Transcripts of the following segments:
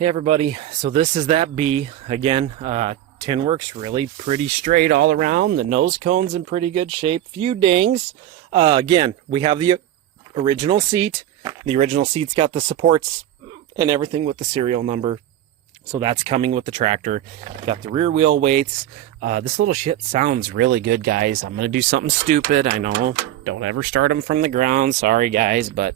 Hey everybody, so this is that B. Again, tin works really pretty straight all around. The nose cone's in pretty good shape. Few dings. Again, we have the original seat. The original seat's got the supports and everything with the serial number. So that's coming with the tractor. Got the rear wheel weights. This little shit sounds really good, guys. I'm going to do something stupid, I know. Don't ever start them from the ground. Sorry, guys, but...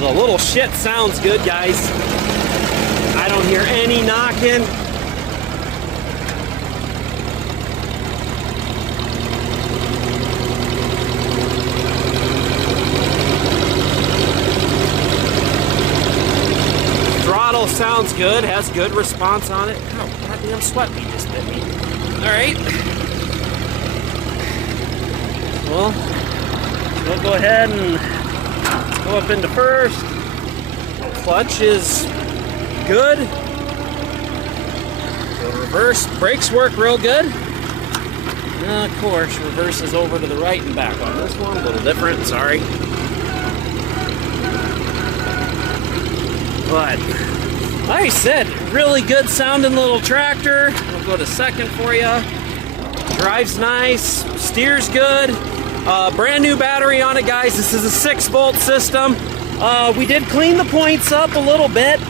the little shit sounds good, guys. I don't hear any knocking. Throttle sounds good, has good response on it. Oh, goddamn sweat bee just bit me. Alright. Well, we'll go ahead and go up into first. Clutch is good. Go reverse. Brakes work real good. Of course, reverse is over to the right and back on this one. A little different, sorry. But, like I said, really good sounding little tractor. I'll go to second for you. Drives nice. Steers good. Brand new battery on it, guys. This is a 6-volt system. We did clean the points up a little bit,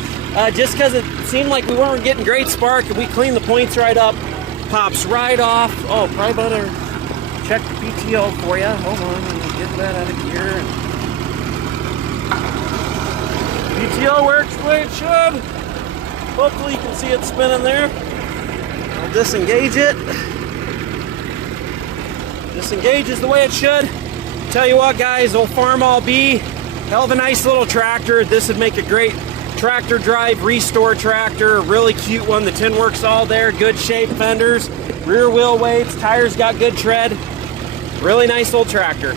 just because it seemed like we weren't getting great spark. We cleaned the points right up. Pops right off. Oh, probably better check the PTO for you. Hold on, let me get that out of gear. PTO works the way it should. Hopefully you can see it spinning there. I'll disengage it. Disengage is the way it should. Tell you what, guys, old Farmall B, hell of a nice little tractor. This would make a great tractor drive restore tractor. Really cute one. The tin works all there. Good shape fenders, rear wheel weights, tires got good tread. Really nice little tractor.